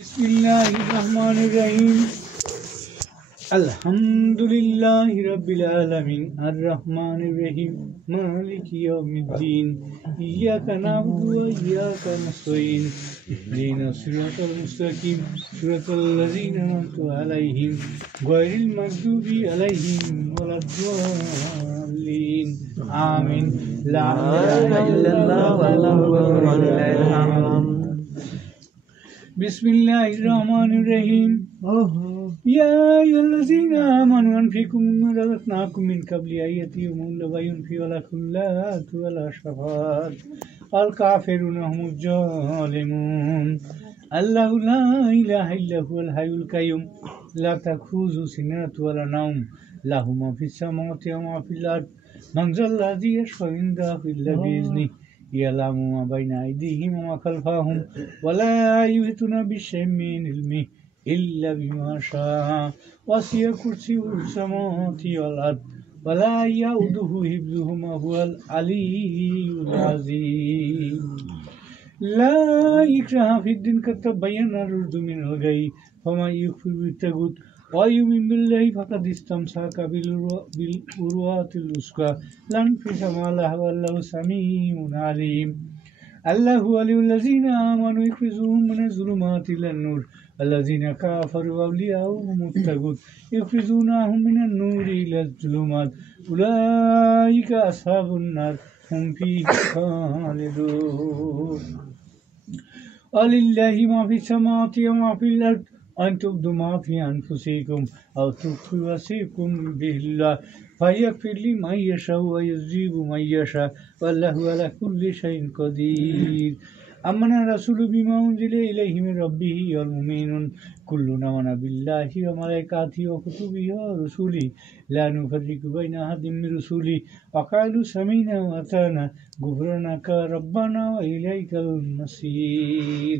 बिस्मिल्लाहिर्रहमानिर्रहीम अल्हम्दुलिल्लाहि रब्बिल आलमीन अर्रहमानिर्रहीम मालिकि यौमिद्दीन इय्याका नअबुदु व इय्याका नस्तईन इहदिनास सिरातल मुस्तकीम सिरातल लज़ीना अनअमता अलैहिम गैरिल मग़दूबि अलैहिम वलद्दallin आमीन ला इलाहा इल्लल्लाह वल्लाहु अकबर बिस्मिल्लाहिर्रहमानिर्रहीम या अय्युहल्लज़ीना आमनू अनफ़िक़ू मिम्मा रज़क़नाकुम मिन क़ब्लि अन यअतियकुमुल बय्युन फ़ीहि वलकुम ला तुवला शफ़ाअत अल काफ़िरूना हुमुज़ ज़ालिमून अल्लाहु ला इलाहा इल्ला हुवल हय्युल क़य्यूम ला तअख़ुज़ुहु सिनतुन वला नौम लहु मा फ़िस समावाति व मा फ़िल अर्ज़ मन ज़ल्लज़ी यशफ़अु इंदहु इल्ला बिइज़निहि यअलमु मा बैना अयदीहिम व मा ख़ल्फ़हुम व ला युहीतूना बिशैइन मिन इल्मिहि इल्ला बिमा शाअ वसिअ कुर्सियुहु समावाति वल अर्ज़ व ला यऊदुहु हिफ़्ज़ुहुमा हुवल अलिय्युल अज़ीम ला इक्राहा फ़िद्दीन क़द तबय्यना रुश्दु मिनल गय्यि फ़मन यकफ़ुर बित्ताग़ूत व यु'मिन बिल्लाहि फ़क़द इस्तमसका बिल-उर्वातिल वुस्क़ा ला इंफ़िसामा लहा वल्लाहु समीउन अलीम अल्लाहु वलियुल्लज़ीना आमनू युख़्रिजुहुम मिनज़-ज़ुलुमाति इलन-नूर वल्लज़ीना कफ़रू अव्लियाउहुमुत ताग़ूत युख़्रिजूनहुम मिनन-नूरि इलज़-ज़ुलुमात उलाइका अस्हाबुन-नार हुम फ़ीहा ख़ालिदून वलिल्लाहि मा फ़िस-समावाति व मा फ़िल-अर्ज़ अन तुब्दू मा फ़ी अनफ़ुसिकुम औ तुख़्फ़ूहु युहसिबकुम बिहिल्लाह फ़यग़फ़िरु लिमन यशाअ व यु'ज़िबु मन यशाअ वल्लाहु अला कुल्लि शैइन क़दीर आमना रसूलु बिमा उन्ज़िला इलैहि मिन रब्बिहि वल मुमिनून कुल्लुन आमना बिल्लाहि व मलाइकातिहि व कुतुबिहि व रुसुलिहि ला नुफ़र्रिक़ु बैना अहदिम मिन रुसुलिहि व क़ालू समिअना व अताअना गुफ़रानका रब्बना व इलैकल मसीर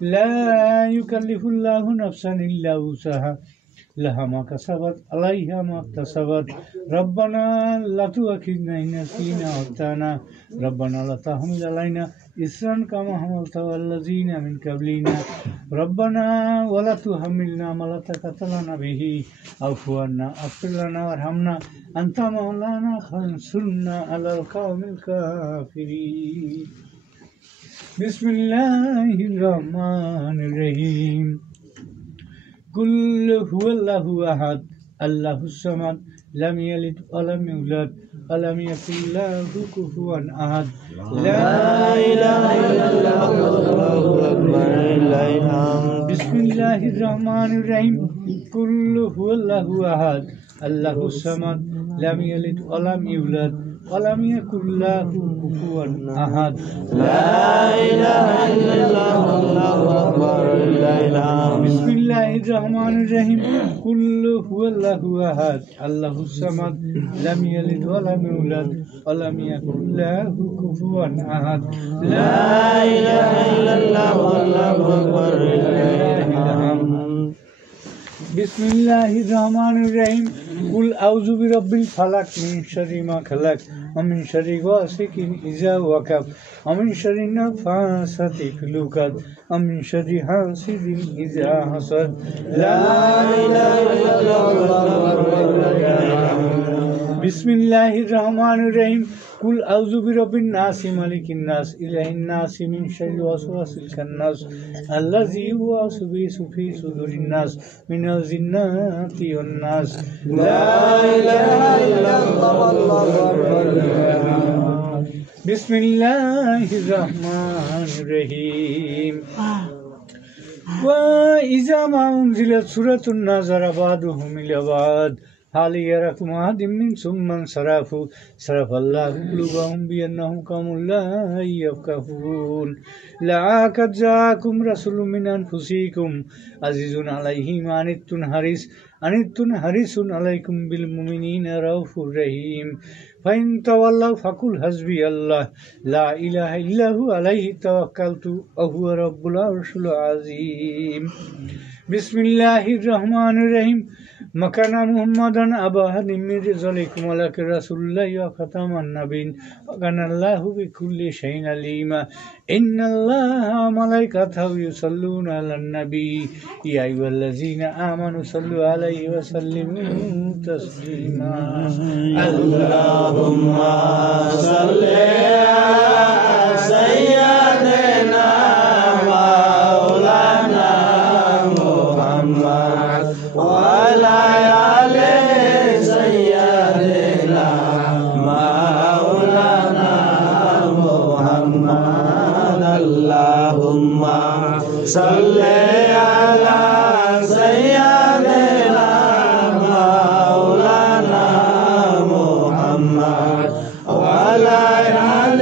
ला युकल्लिफ़ुल्लाहु नफ़्सन इल्ला वुसअहा लहा मा कसबत अलैहा मा इक्तसबत रब्बना ला तुआख़िज़ना इन नसीना व अख़्ताअना रब्बना ला तहमिल अलैना इस्रन कमा हमलतहु अलल्लज़ीना मिन क़ब्लिना रब्बना व ला तुहम्मिलना मा ला ताक़ता लना बिहि वाअफ़ु अन्ना वग़फ़िर लना वरहमना अन्ता मौलाना फ़ंसुरना अलल क़ौमिल काफ़िरीन बिस्मिल्लाहिर्रहमानिर्रहीम कुल हुवल्लाहु अहद अल्लाहुस समद लम यलिद व लम यूलद व लम यकुल लहु कुफुवन अहद ला इलाहा इल्लल्लाह वल्लाहु अकबर लिल्लाहिल हम्द बिस्मिल्लाहिर्रहमानिर्रहीम कुल हुवल्लाहु अहद अल्लाहुस समद लम यलिद व लम यूलद व लम यकुल लहु कुफुवन अहद ला इलाहा इल्लल्लाह वल्लाहु अकबर लिल्लाहिल हम्द बिस्मिल्लाहिर्रहमानिर्रहीम कुल हुवल्लाहु अहद अल्लाहुस समद लम यलिद व लम यूलद व लम यकुल लहु कुफुवन अहद ला इलाहा इल्लल्लाह वल्लाहु अकबर लिल्लाहिल हम्द बिस्मिल्लाहिर्रहमानिर्रहीम कुल औज़ु बिरब्बिल फलक मिन शर्रि मा खलक व मिन शर्रि गासिकिन इज़ा वक़ब व मिन शर्रि नफ़्फ़ासाति फ़िल उक़द व मिन शर्रि हासिदिन इज़ा हसद ला इलाहा इल्लल्लाह वल्लाहु अकबर बिस्मिल्लाहिर्रहमानिर्रहीम कुल औज़ु बिरब्बिन नास मालिकिन नास इलाहिन नास मिन शर्रिल वसवासिल खन्नास अल्लज़ी युवस्विसु फ़ी सुदूरिन नास मिनल जिन्नाति वन नास ला इलाहा इल्लल्लाह वल्लाहु अकबर बिस्मिल्लाहिर्रहमानिर्रहीम व इज़ा मा उन्ज़िलत सूरतुन नज़रा बअदुहुम इला बअद हाल यराकुम अहदुम मिनकुम मन सरफ़ल्लाहु क़ुलूबहुम बिअन्नहुम क़ौमुन ला यफ़क़हून लक़द जाअकुम रसूलुम मिन अनफ़ुसिकुम अज़ीज़ुन अलैहि मा अनित्तुम हरीसुन अलैकुम बिल मुमिनीना रऊफ़ुर रहीम फ़इन तवल्लव फ़क़ुल हस्बियल्लाह ला इलाहा इल्ला हु अलैहि तवक्कलतु व हुवा रब्बुल अर्शिल अज़ीम बिस्मिल्लाहिर्रहमानिर्रहीम مكان محمدا أبا أحد من رجالكم ولكن رسول الله وختم النبيين وكان الله بكل شيء عليما إن الله وملائكته يصلون على النبي يا أيها الذين آمنوا صلوا عليه وسلموا تسليما اللهم صل على سيدنا مولانا محمد وعلى آل سيدنا مولانا محمد اللهم صل على سيدنا مولانا محمد وعلى آل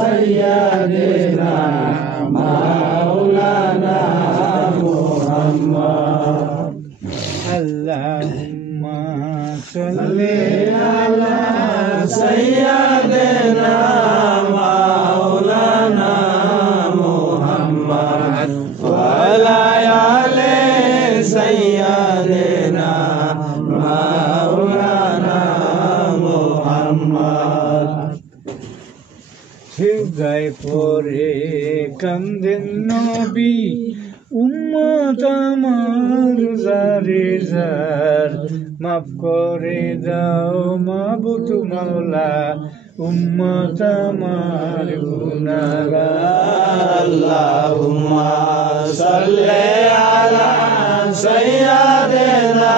سيدنا مولانا محمد اللهم صل على سيدنا مولانا محمد وعلى آل سيدنا مولانا محمد হৃদয় পরে কান্দেন নবী উম্মত আমার জারে জার মাফ করে দাও মাবুদ মাওলা উম্মত আমার গুনাহগার আল্লাহুম্মা সাল্লি আলা সাইয়্যিদিনা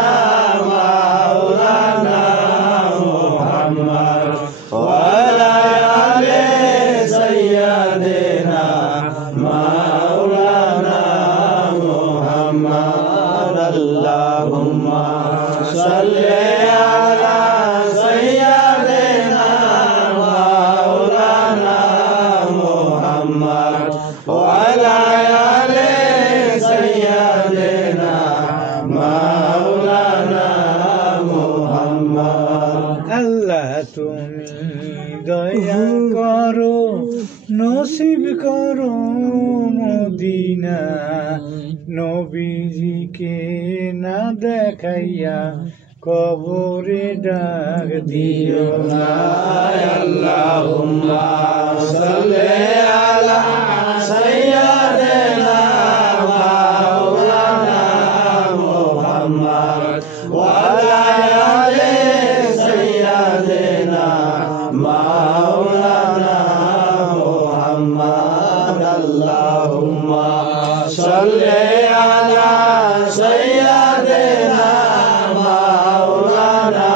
মাওলানা মুহাম্মদ ওয়া আলা আলি সাইয়্যিদিনা মাওলানা মুহাম্মদ আল্লাহুম্মা সাল্লি আলা সাইয়্যিদিনা মাওলানা মুহাম্মদ ওয়া আলা আলি সাইয়্যিদিনা মাওলানা মুহাম্মদ আল্লাহ তুমি দয়া করো নসিব করো মদিনা নবীজিকে না দেখাইয়া কবরে ডাক দিও না আল্লাহুম্মা সাল্লি আলা সাইয়্যিদিনা মাওলানা মুহাম্মদ ওয়া আলা আলি সাইয়্যিদিনা মাওলানা মুহাম্মদ আল্লাহুম্মা সাল্লি আলা সাইয়্যিদিনা মাওলানা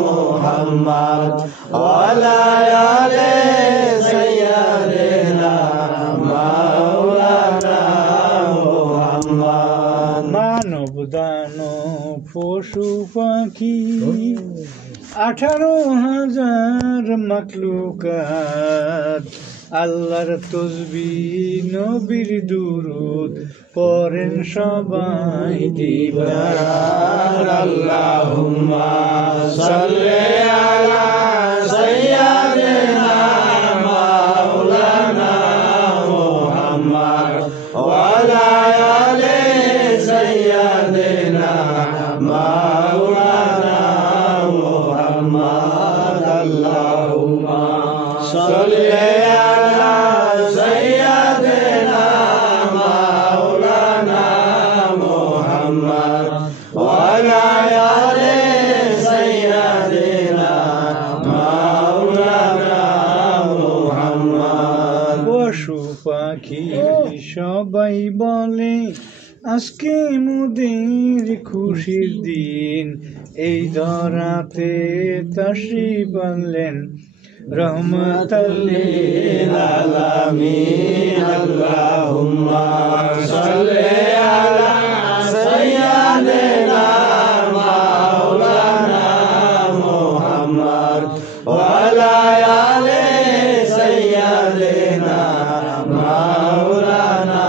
মুহাম্মদ ওয়া আলা আলি সাইয়্যিদিনা মাওলানা মুহাম্মদ মানব দানব পশু পাখি 18,000 মাখলুকাত আল্লাহর তসবিহ নবীর দুরূদ পড়েন সবাই দিবার আল্লাহুম্মা সাল্লি আলা সাইয়্যিদিনা মাওলানা মুহাম্মদ ওয়া আলা আলি সাইয়্যিদিনা মাওলানা মুহাম্মদ আল্লাহুম্মা সাল্লি আলা সাইয়্যিদিনা মাওলানা মুহাম্মদ ওয়া আলা আলি সাইয়্যিদিনা মাওলানা মুহাম্মদ পশু পাখি সবাই বলে আজকে মোদের খুশির দিন এই ধরাতে তাশরিফ আনলেন রহমাতাল লিল আলামিন আল্লাহুম্মা সাল্লি আলা সাইয়্যিদিনা মাওলানা মুহাম্মদ ওয়া আলা আলি সাইয়্যিদিনা মাওলানা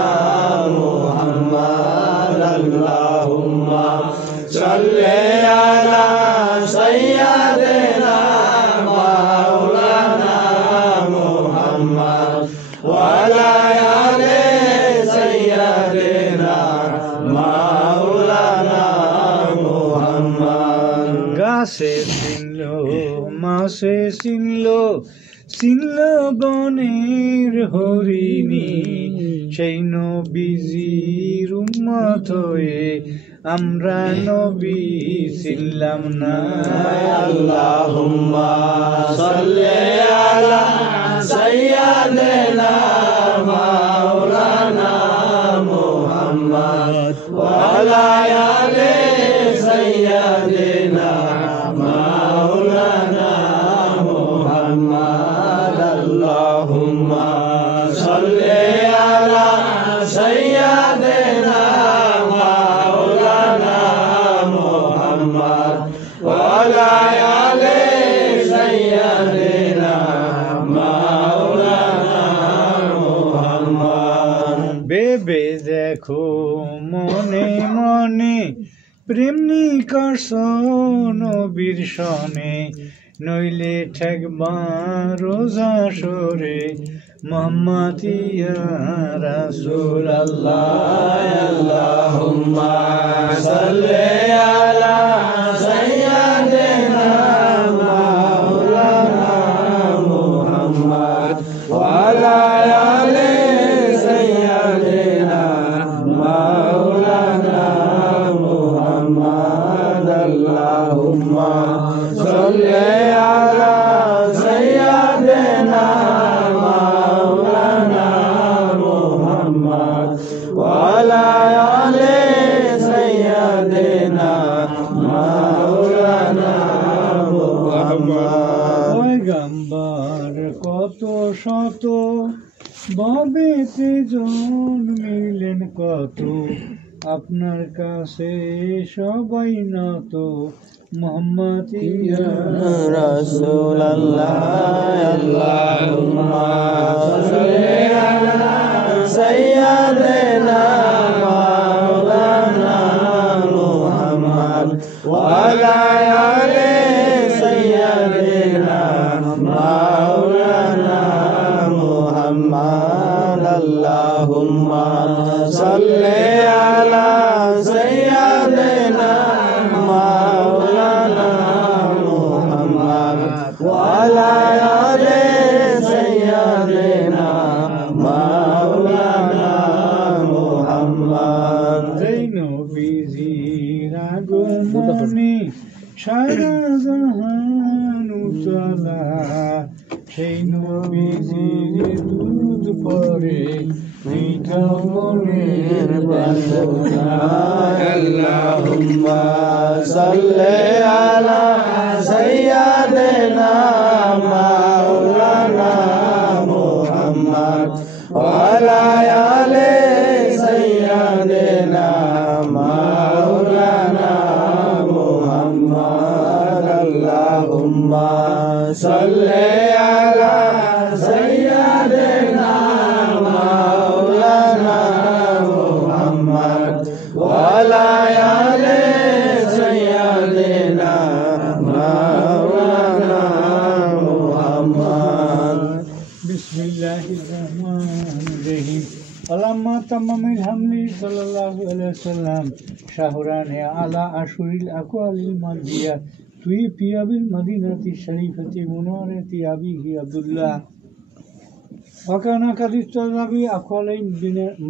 মুহাম্মদ আল্লাহুম্মা সাল্লি আলা সাইয়্যিদিনা মাওলানা মুহাম্মদ ওয়া আলা আলি সাইয়্যিদিনা মাসে চিনল বনের হরিণী সেই নবীজির উম্মত হয়ে আমরা নবী ছিলাম না আল্লাহুম্মা সাল্লি আলা সাইয়্যিদিনা মাওলানা মুহাম্মদ ওয়া আলা আলি সাইয়্যিদিনা মাওলানা মুহাম্মদ আল্লাহুম্মা সাল্লি আলা সাইয়্যিদিনা মাওলানা মুহাম্মদ ওয়া আলা আলি সাইয়্যিদিনা মাওলানা মুহাম্মদ বেবে দেখো মনে মনে প্রেম নিকর্ষণ নবীর সনে নইলে ঠেকবা রোজা সরে মোহাম্মদ ইয়া রাসূলুল্লাহ আল্লাহুম্মা সাল্লি আলা সাইয়্যিদিনা মাওলানা মুহাম্মদ ওয়া আলা আলি সাইয়্যিদিনা মাওলানা মুহাম্মদ আল্লাহুম্মা সাল্লি আলা সাইয়্যিদিনা মাওলানা মুহাম্মদ ওয়া আলা আলি সাইয়্যিদিনা মাওলানা মুহাম্মদ পয়গম্বর কত শত ভবেতে জন্মিলেন কত আপনার কাছে সবাই নত মোহাম্মদ ইয়া রাসূলুল্লাহ আল্লাহুম্মা সাল্লি আলা সাইয়্যিদিনা মাওলানা মুহাম্মদ ওয়া আলা আলি সাইয়্যিদিনা মাওলানা মুহাম্মদ আল্লাহুম্মা সাল্লি আলা সাইয়্যিদিনা মাওলানা মুহাম্মদ ওয়া আলা আলি সাইয়্যিদিনা মাওলানা মুহাম্মদ যেই নবীজির আগমনে সারা জাহান উতলা সেই নবীজির দুধ পরে মিঠা মনের বাসনা আল্লাহুম্মা সাল্লি আলা সাইয়্যিদিনা মাওলানা মুহাম্মদ ওয়া আলা আলি সাইয়্যিদিনা মাওলানা মুহাম্মদ আল্লাহুম্মা সাল্লি আলা সাইয়্যিদিনা মাওলানা মুহাম্মদ ওয়া আলা আলি সাইয়্যিদিনা মাওলানা মুহাম্মদ বিসমিল্লাহির রহমানির রহিম আলাম্মা তামামিল হামলি সাল্লাল্লাহু আলাইহি ওয়াসাল্লাম শাহরানে আলা আশুরিল আকওয়ালিল মাদিয়া তুই পিয়াবিল মদিনাতি শরীফতি মুনাওয়ারাতি আবিহি আব্দুল্লাহ ওয়াকানা কাদিস তাজাবি আকওয়ালাইন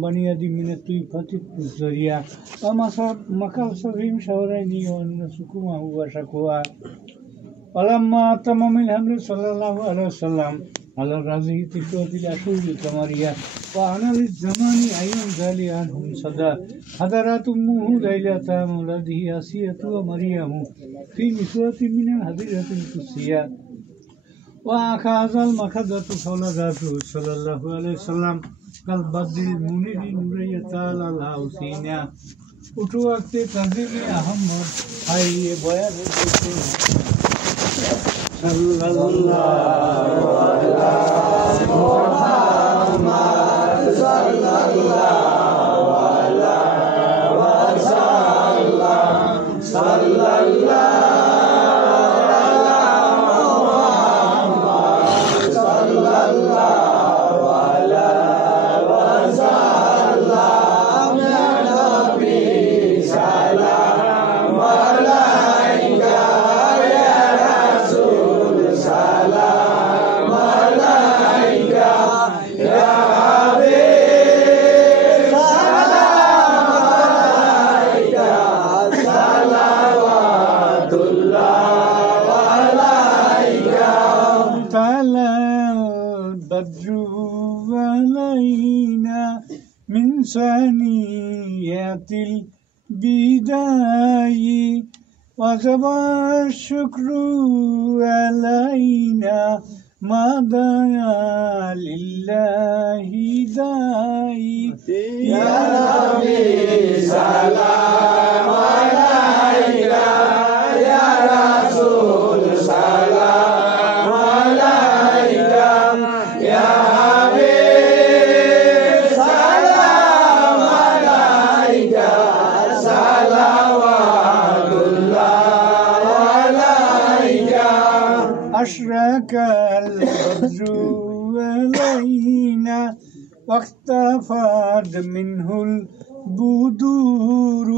বানিয়াদি মিনাত তুই ফাতিত জরিয়া আমাসা মাকাল সাবিম শাহরাইনি ওয়া নাসুকুমা ওয়া শাকুয়া আলাম্মা তামামিল হামলি সাল্লাল্লাহু আলাইহি ওয়াসাল্লাম على رازه تشوف الأشهر القمرية وعن الزمان أيام ذالي عنهم صدى حضرات أمه ليلة مولده آسية ومريم في نسوة من الهديرة القدسية وأخذ المخدة فولدته صلى الله عليه وسلم كالبدر المنير نورية على الحسينة উঠু আঁকতে তাজিমি আহমদ হাই বয়ান সাল্লাল্লাহু আলা মুহাম্মদ সাল্লাল্লাহু আলা ওয়াসাল্লাম সাল্লাল্লাহু আলা মুহাম্মদ সাল্লাল্লাহু আলা ওয়াসাল্লাম ইয়া নবী সালাম আলাইকা ثنيات البداية وجب الشكر علينا ما دعا لله داعي يا نبي سلام عليك يا رسول سلام عليك يا حبيب سلام عليك صلوات الله عليك أشرق البدر علينا واختفت منه البدور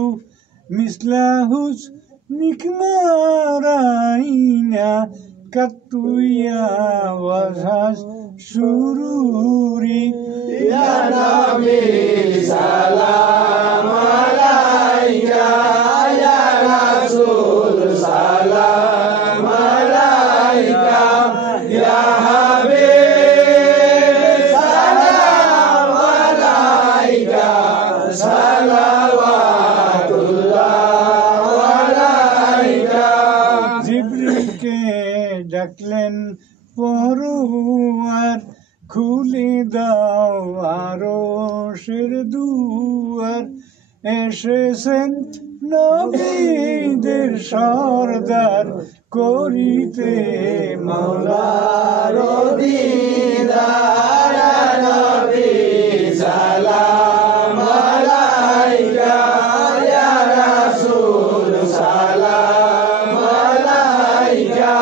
مثل حسنك ما رأينا قط يا وجه السرور يا نبي سلام عليك يا رسول سلام عليك يا حبيب سلام عليك صلوات الله عليك জিবরিলকে ডাকলেন পরোয়ার খুলে দাও আরশের দুয়ার এসেছেন নবীদের সরদার করিতে মাওলার দিদার নবী সালাম আলাইকা ইয়া রাসূল সালাম আলাইকা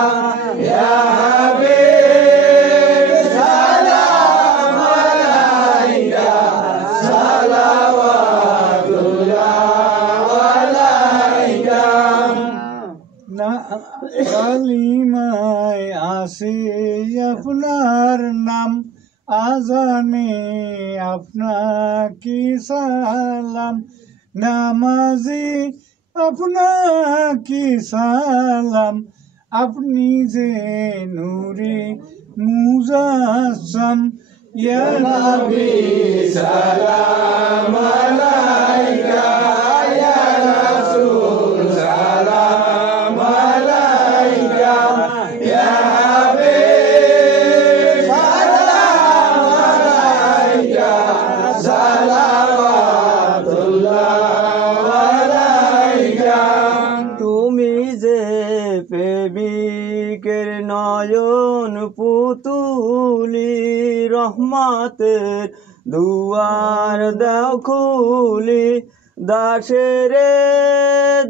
ইয়া হাবিব সালাম আলাইকা সালাওয়াতুল্লাহ আলাইকা না কালিমায় আসে আপনার নাম আজানে আপনাকে সালাম নামাজে আপনাকে সালাম আপনি যে নূরে মুজাসসাম ইয়া নবী সালাম আলাইকা ইয়া রাসূল সালাম আলাইকা ইয়া হাবিব সালাম আলাইকা সালাওয়াতুল্লাহ আলাইকা তুমি যে প্রেমিকের নয়ন পুতুলি রহমতের দুয়ার দাও খুলি দাসেরে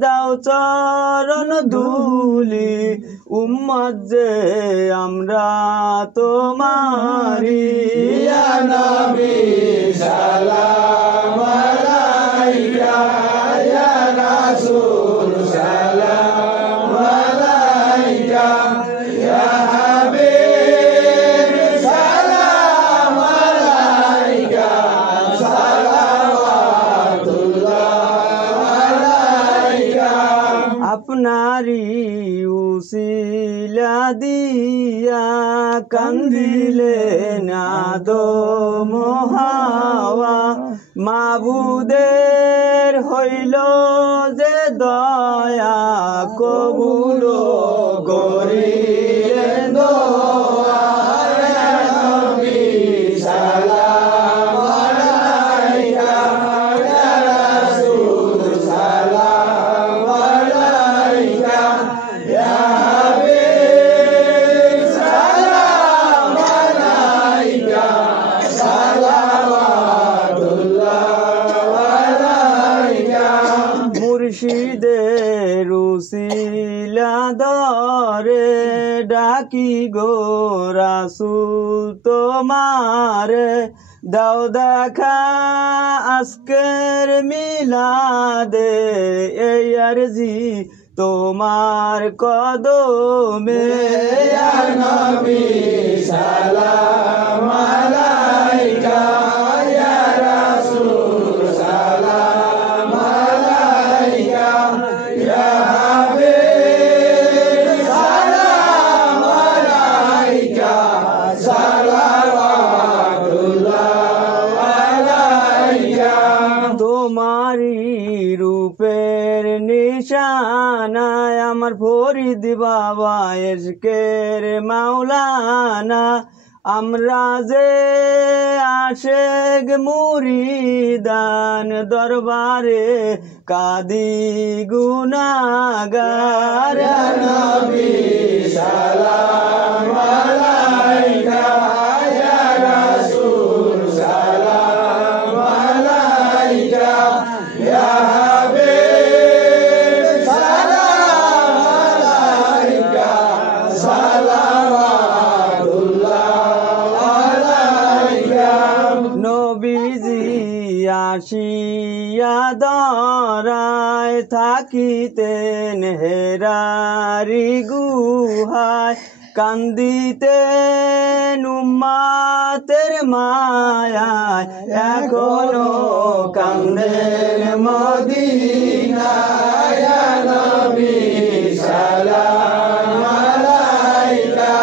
দাও চরণ ধুলি উম্মত যে আমরা তোমারি ইয়া নবী সালাম আলাইকা ইয়া রাসূল সালাম আলাইকা ইয়া হাবিব সালাম আলাইকা সালাওয়াতুল্লাহ আলাইকা আপনারি উসিলা দিয়া কান্দিলেন আদম হাওয়া মাবুদের হইল যে দয়া কবুল করিলেন দোয়া ইয়া নবী সালাম আলাইকা ইয়া রাসূল সালাম আলাইকা ইয়া হাবিব সালাম আলাইকা সালাওয়াতুল্লাহ আলাইকা মুর্শিদের উসিলা দরে ডাকি গো রাসূল তোমারে দাও দেখা আজকের মিলাদে এই আরজি তোমার কদমে ইয়া নবী সালাম আলাইকা ইয়া রাসূল সালাম আলাইকা ইয়া হাবিব সালাম আলাইকা সালাওয়াতুল্লাহ আলাইকা তোমারি রূপের নিশানায় আমার ফরিদ বাবা এশকের মাওলানা আমরা যে আশেক মুরিদান দরবারে কাদি গুনাহগার নবী সালাম আলাইকা ইয়া রাসূল সালাম আলাইকা ইয়া হাবিব সালাম আলাইকা নবীজি আসিয়া দরায় থাকিতেন হেরারি গুহায় কান্দিতেন উম্মাতের মায়ায় এখনো কান্দেন মদিনায় ইয়া নবী সালাম আলাইকা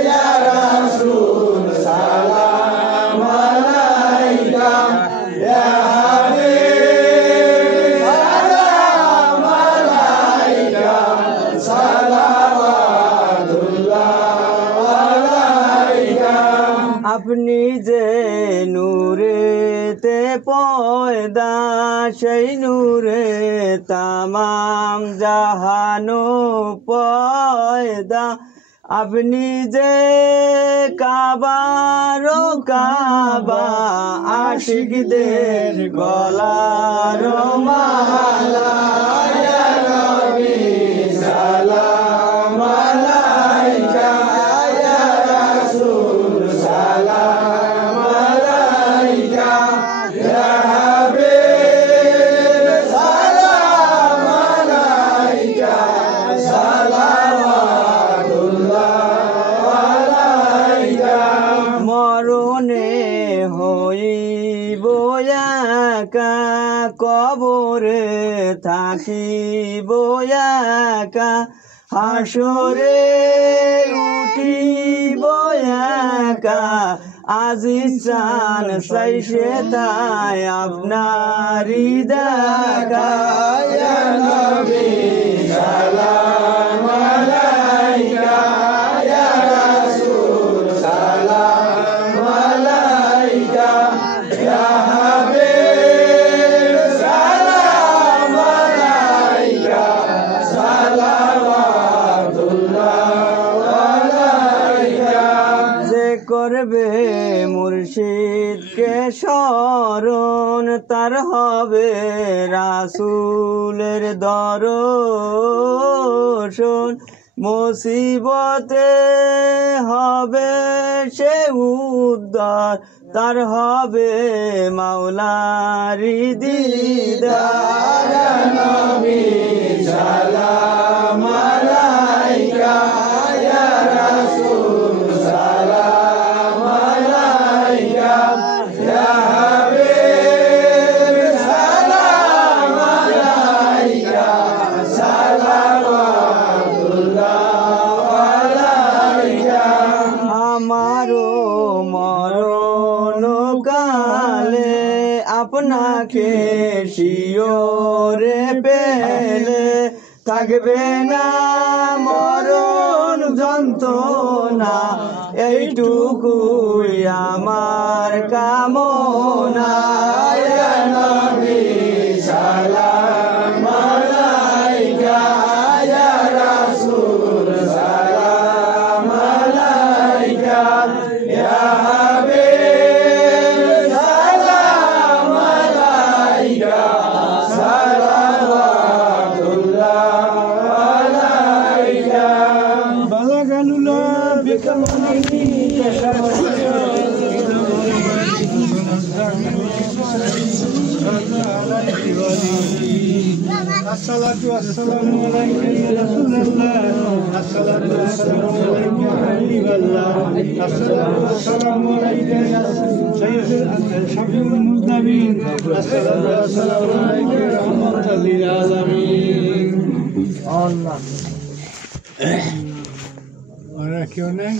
ইয়া রাসূল সালাম আলাইকা ইয়া হাবিব সালাম আলাইকা সালাওয়াতুল্লাহ আলাইকা আপনি যে নূরেতে পয়দা সেই নূরে তামাম জাহানো পয়দা আপনি যে কাবারো কাবা আশিকদের গলার মালা ইয়া নবী সালাম আলাইকা ইয়া রাসূল সালাম আলাইকা ইয়া হাবিব সালাম আলাইকা মরণে হইব একা কবরে থাকিব একা হাসরে উঠিব একা আজিজ চান চাইছে তাই আপনারি দেখা ইয়া নবী সালাম আলাইকা ইয়া রাসূল সালাম আলাইকা ইয়া হাবিব সালাম আলাইকা সালাওয়াতুল্লাহ আলাইকা যে করবে মুর্শিদকে স্মরণ তার হবে রাসূলের দর্শন মুসিবতে হবে সে উদ্ধার তার হবে মাওলারি দিদার ইয়া নবী সালাম আলাইকা ইয়া রাসূল সালাম আলাইকা ইয়া হাবিব সালাম আলাইকা সালাওয়াতুল্লাহ আলাইকা আমারো মরণ কালে আপনাকে শিওরে পেলে থাকবে না মরণ যন্ত্রণা এইটুকুই আমার কামনা ইয়া নবী সালাম আলাইকা ইয়া রাসূল সালাম আলাইকা ইয়া হাবিব সালাম আলাইকা সালাওয়াতুল্লাহ আলাইকা বালাগানুলা বিকামনি الصلاة والسلام عليك يا رسول الله الصلاة والسلام عليك يا حبيب الله الصلاة والسلام عليك يا سيد شفيع المذنبين الصلاة والسلام عليك يا رحمة للعالمين الله और क्यों नहीं